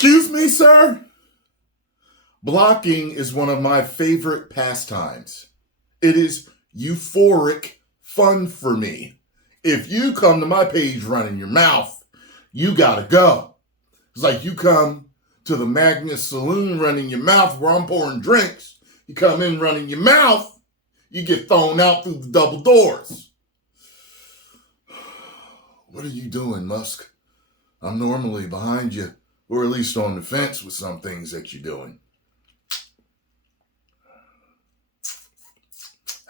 Excuse me, sir? Blocking is one of my favorite pastimes. It is euphoric fun for me. If you come to my page running your mouth, you gotta go. It's like you come to the Magnus saloon running your mouth where I'm pouring drinks. You come in running your mouth, you get thrown out through the double doors. What are you doing, Musk? I'm normally behind you, or at least on the fence with some things that you're doing.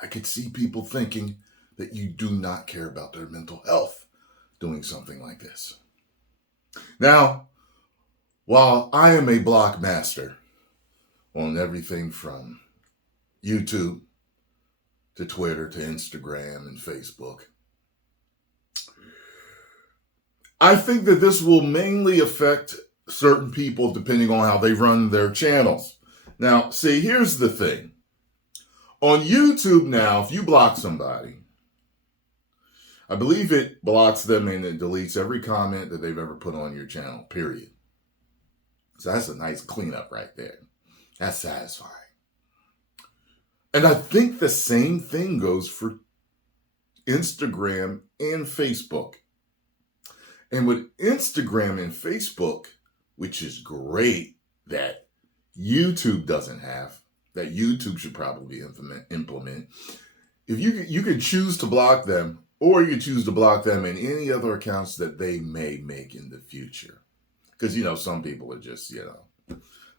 I could see people thinking that you do not care about their mental health doing something like this. Now, while I am a block master on everything from YouTube to Twitter to Instagram and Facebook, I think that this will mainly affect certain people depending on how they run their channels. Now, see, here's the thing. On YouTube now, if you block somebody, I believe it blocks them and it deletes every comment that they've ever put on your channel, period. So that's a nice cleanup right there. That's satisfying. And I think the same thing goes for Instagram and Facebook. And with Instagram and Facebook, which is great that YouTube doesn't have, that YouTube should probably implement. If you could choose to block them, or you choose to block them in any other accounts that they may make in the future. Because, some people are just,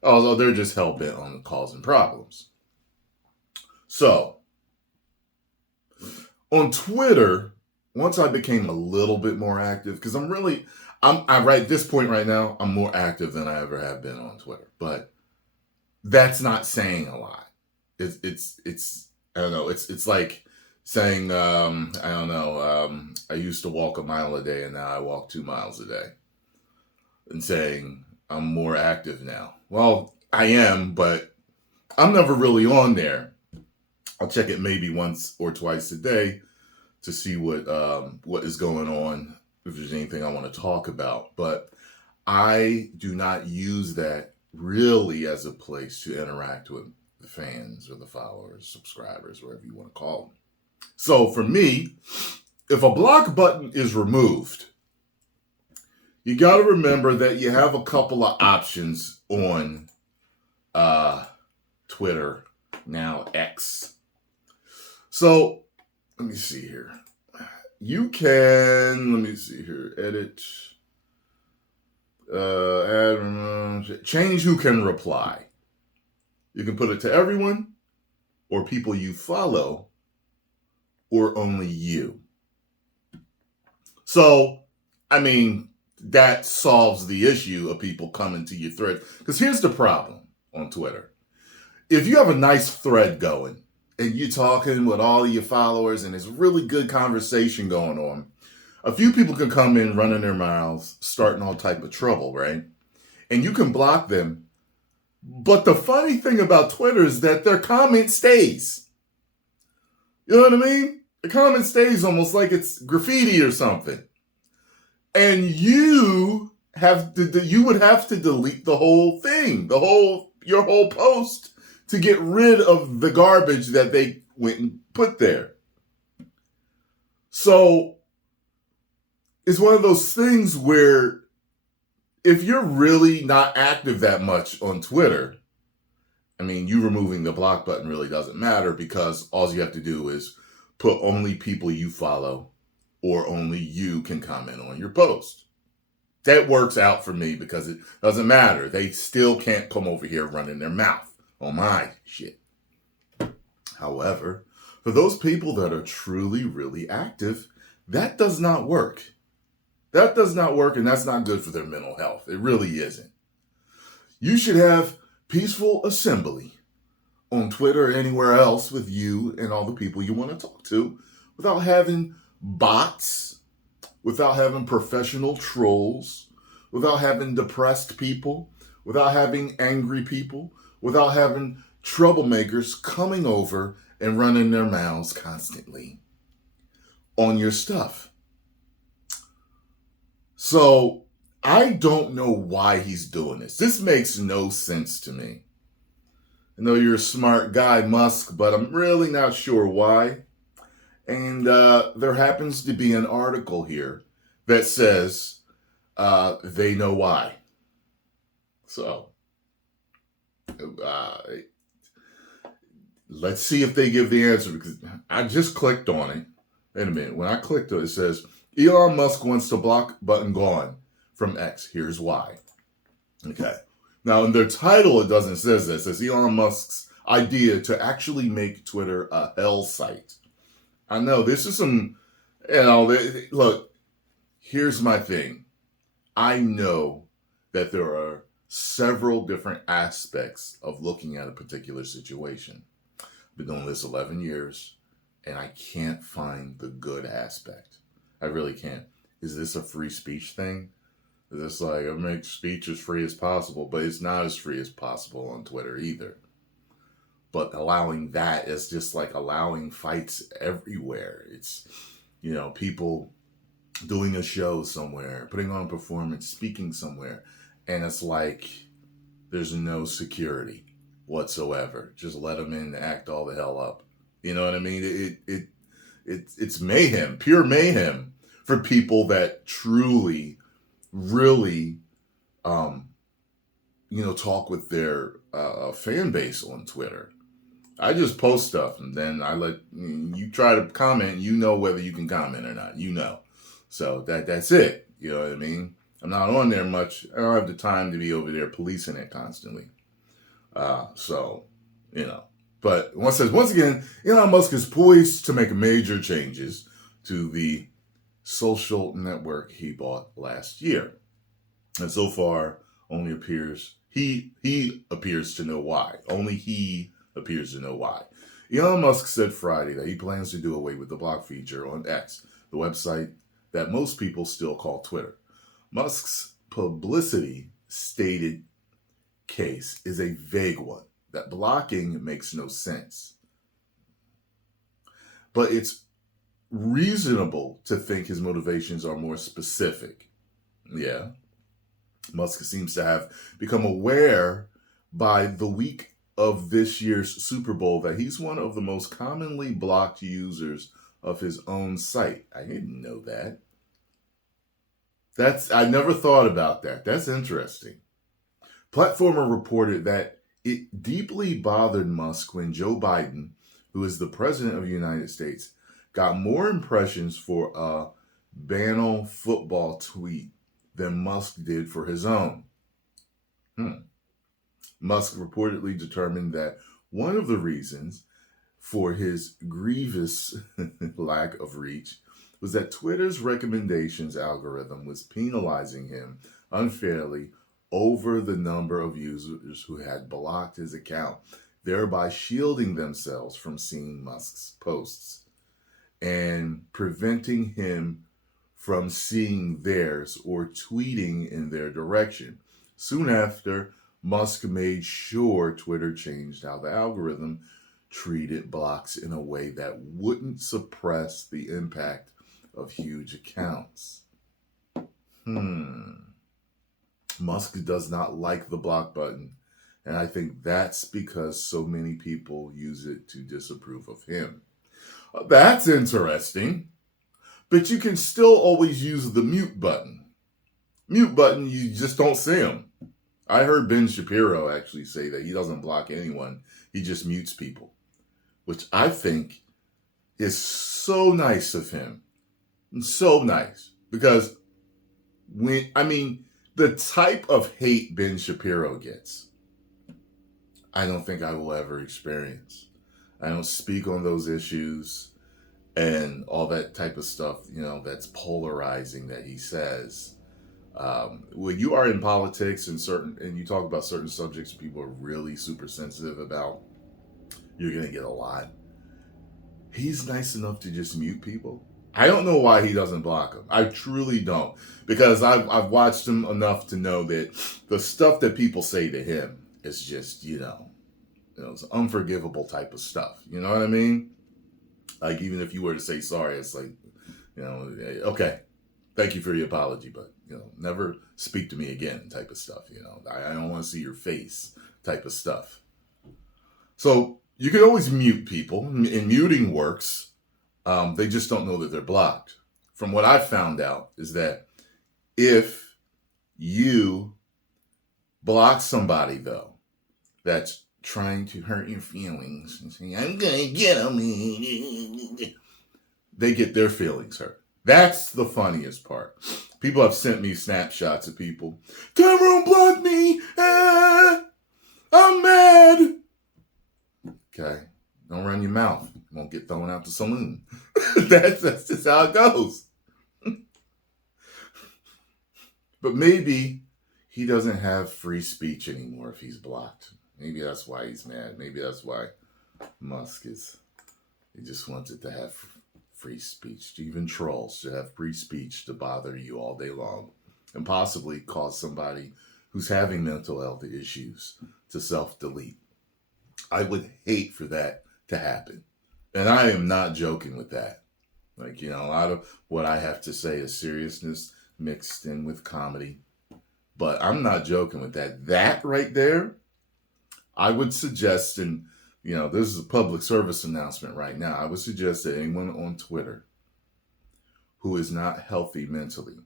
although they're just hell-bent on causing problems. So, on Twitter, once I became a little bit more active, because I'm right at this point right now, I'm more active than I ever have been on Twitter. But that's not saying a lot. It's I don't know. It's like saying I used to walk a mile a day and now I walk 2 miles a day, and saying I'm more active now. Well, I am, but I'm never really on there. I'll check it maybe once or twice a day to see what is going on, if there's anything I want to talk about. But I do not use that really as a place to interact with the fans or the followers, subscribers, whatever you want to call them. So for me, if a block button is removed, you got to remember that you have a couple of options on Twitter, now X. So let me see here. You can, edit. Change who can reply. You can put it to everyone, or people you follow, or only you. So, that solves the issue of people coming to your thread. Because here's the problem on Twitter. If you have a nice thread going, and you're talking with all of your followers, and there's really good conversation going on, a few people can come in running their mouths, starting all type of trouble, right? And you can block them. But the funny thing about Twitter is that their comment stays. You know what I mean? The comment stays almost like it's graffiti or something. And you would have to delete the whole thing, your whole post, to get rid of the garbage that they went and put there. So it's one of those things where if you're really not active that much on Twitter, you removing the block button really doesn't matter, because all you have to do is put only people you follow or only you can comment on your post. That works out for me because it doesn't matter. They still can't come over here running their mouth on my shit. However, for those people that are truly, really active, that does not work. That does not work, and that's not good for their mental health. It really isn't. You should have peaceful assembly on Twitter or anywhere else with you and all the people you want to talk to, without having bots, without having professional trolls, without having depressed people, without having angry people, without having troublemakers coming over and running their mouths constantly on your stuff. So I don't know why he's doing this. This makes no sense to me. I know you're a smart guy, Musk, but I'm really not sure why. And there happens to be an article here that says they know why. So uh, let's see if they give the answer, because I just clicked on it. Wait a minute. When I clicked on it, it says Elon Musk wants the block button gone from X. Here's why. Okay. Now, in their title, it doesn't say this. It says Elon Musk's idea to actually make Twitter a hell site. I know this is some, look, here's my thing. I know that there are several different aspects of looking at a particular situation. I've been doing this 11 years, and I can't find the good aspect. I really can't. Is this a free speech thing? Is this like, I make speech as free as possible, but it's not as free as possible on Twitter either. But allowing that is just like allowing fights everywhere. It's, people doing a show somewhere, putting on a performance, speaking somewhere, and it's like there's no security whatsoever. Just let them in to act all the hell up. You know what I mean? It's mayhem, pure mayhem for people that truly, really, talk with their fan base on Twitter. I just post stuff, and then I let you try to comment. You know whether you can comment or not. So that's it. You know what I mean? I'm not on there much. I don't have the time to be over there policing it constantly. But once again, Elon Musk is poised to make major changes to the social network he bought last year, and so far only appears he appears to know why. Only he appears to know why. Elon Musk said Friday that he plans to do away with the block feature on X, the website that most people still call Twitter. Musk's publicity stated case is a vague one, that blocking makes no sense. But it's reasonable to think his motivations are more specific. Yeah. Musk seems to have become aware by the week of this year's Super Bowl that he's one of the most commonly blocked users of his own site. I didn't know that. I never thought about that. That's interesting. Platformer reported that it deeply bothered Musk when Joe Biden, who is the president of the United States, got more impressions for a banal football tweet than Musk did for his own. Musk reportedly determined that one of the reasons for his grievous lack of reach was that Twitter's recommendations algorithm was penalizing him unfairly over the number of users who had blocked his account, thereby shielding themselves from seeing Musk's posts and preventing him from seeing theirs or tweeting in their direction. Soon after, Musk made sure Twitter changed how the algorithm treated blocks in a way that wouldn't suppress the impact of huge accounts. Musk does not like the block button, and I think that's because so many people use it to disapprove of him. That's interesting. But you can still always use the mute button. Mute button, you just don't see him. I heard Ben Shapiro actually say that he doesn't block anyone. He just mutes people, which I think is so nice of him. So nice. Because the type of hate Ben Shapiro gets, I don't think I will ever experience. I don't speak on those issues and all that type of stuff, that's polarizing that he says. When you are in politics and you talk about certain subjects people are really super sensitive about, you're going to get a lot. He's nice enough to just mute people. I don't know why he doesn't block them. I truly don't. Because I've watched him enough to know that the stuff that people say to him is just, it's unforgivable type of stuff. You know what I mean? Like, even if you were to say sorry, it's like, okay, thank you for your apology, but, never speak to me again type of stuff. I don't want to see your face type of stuff. So you can always mute people, and muting works. They just don't know that they're blocked. From what I've found out is that if you block somebody, though, that's trying to hurt your feelings and saying, I'm going to get them, they get their feelings hurt. That's the funniest part. People have sent me snapshots of people. Tyrone blocked me. I'm mad. Okay. Don't run your mouth. You won't get thrown out the saloon. That's just how it goes. But maybe he doesn't have free speech anymore if he's blocked. Maybe that's why he's mad. Maybe that's why Musk he just wanted to have free speech. Even trolls should have free speech to bother you all day long and possibly cause somebody who's having mental health issues to self-delete. I would hate for that to happen. And I am not joking with that. A lot of what I have to say is seriousness mixed in with comedy. But I'm not joking with that. That right there, I would suggest, and this is a public service announcement right now, I would suggest that anyone on Twitter who is not healthy mentally,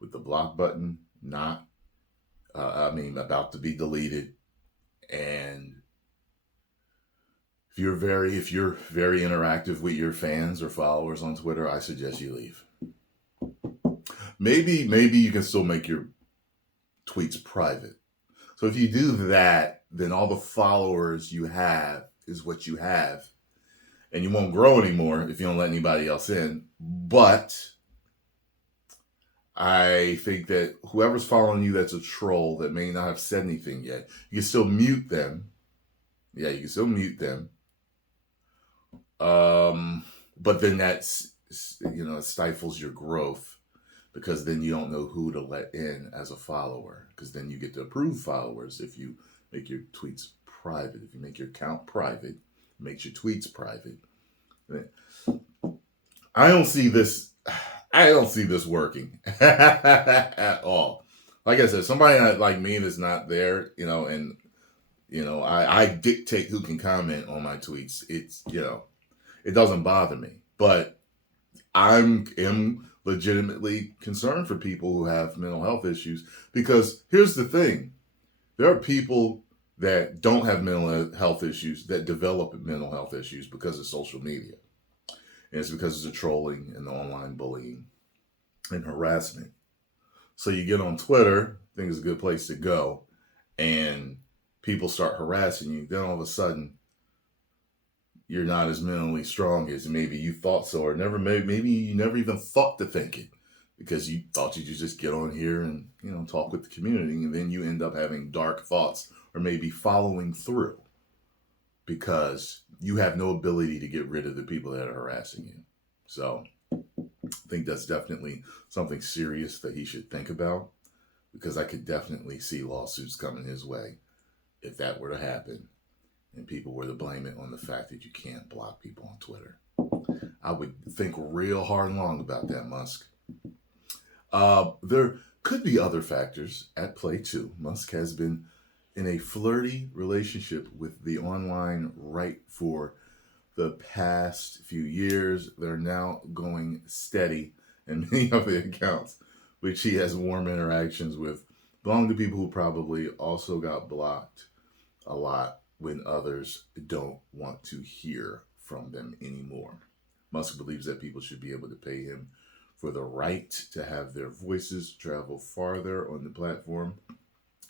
with the block button about to be deleted, and if you're very interactive with your fans or followers on Twitter, I suggest you leave. Maybe you can still make your tweets private. So if you do that, then all the followers you have is what you have. And you won't grow anymore if you don't let anybody else in. But I think that whoever's following you that's a troll that may not have said anything yet, you can still mute them. Yeah, you can still mute them. But then it stifles your growth, because then you don't know who to let in as a follower, because then you get to approve followers if you make your tweets private. If you make your account private, it makes your tweets private. I don't see this working at all. Like I said, somebody like me that's not there, and I dictate who can comment on my tweets. It's it doesn't bother me, but am legitimately concerned for people who have mental health issues, because here's the thing. There are people that don't have mental health issues that develop mental health issues because of social media. And it's because of the trolling and the online bullying and harassment. So you get on Twitter, I think it's a good place to go, and people start harassing you. Then all of a sudden, you're not as mentally strong as maybe you thought so, or maybe you never even thought to think it, because you thought you could just get on here and talk with the community, and then you end up having dark thoughts, or maybe following through because you have no ability to get rid of the people that are harassing you. So I think that's definitely something serious that he should think about, because I could definitely see lawsuits coming his way if that were to happen, and people were to blame it on the fact that you can't block people on Twitter. I would think real hard and long about that, Musk. There could be other factors at play too. Musk has been in a flirty relationship with the online right for the past few years. They're now going steady, and many of the accounts which he has warm interactions with belong to people who probably also got blocked a lot when others don't want to hear from them anymore. Musk believes that people should be able to pay him for the right to have their voices travel farther on the platform,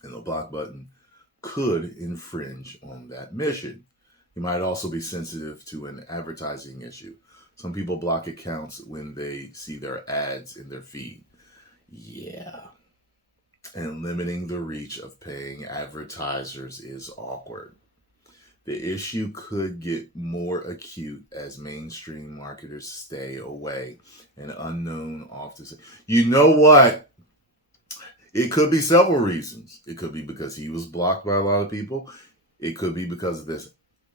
and the block button could infringe on that mission. He might also be sensitive to an advertising issue. Some people block accounts when they see their ads in their feed. Yeah. And limiting the reach of paying advertisers is awkward. The issue could get more acute as mainstream marketers stay away and unknown often say, you know what? It could be several reasons. It could be because he was blocked by a lot of people. It could be because of this.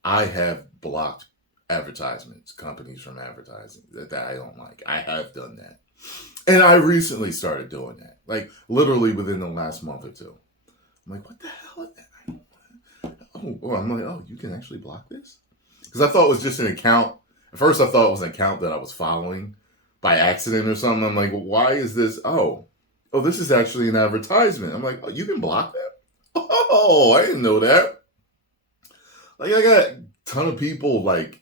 I have blocked advertisements, companies from advertising that I don't like. I have done that. And I recently started doing that, like literally within the last month or two. I'm like, what the hell is that? I'm like, oh, you can actually block this? Because I thought it was just an account. At first, I thought it was an account that I was following by accident or something. I'm like, well, why is this? Oh, this is actually an advertisement. I'm like, oh, you can block that? Oh, I didn't know that. Like, I got a ton of people, like,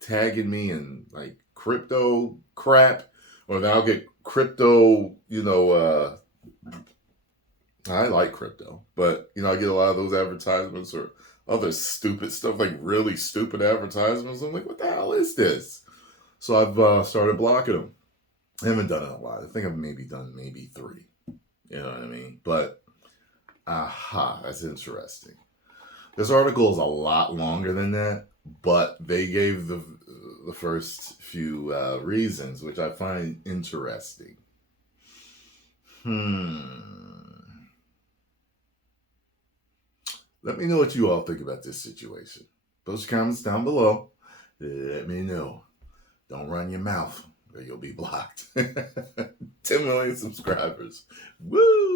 tagging me in, like, crypto crap. Or then I'll get crypto, I like crypto. But, I get a lot of those advertisements or other stupid stuff, like really stupid advertisements. I'm like, what the hell is this? So I've started blocking them. I haven't done it a lot. I think I've done 3. You know what I mean? But, that's interesting. This article is a lot longer than that, but they gave the first few reasons, which I find interesting. Let me know what you all think about this situation. Post your comments down below. Let me know. Don't run your mouth or you'll be blocked. 10 million subscribers. Woo!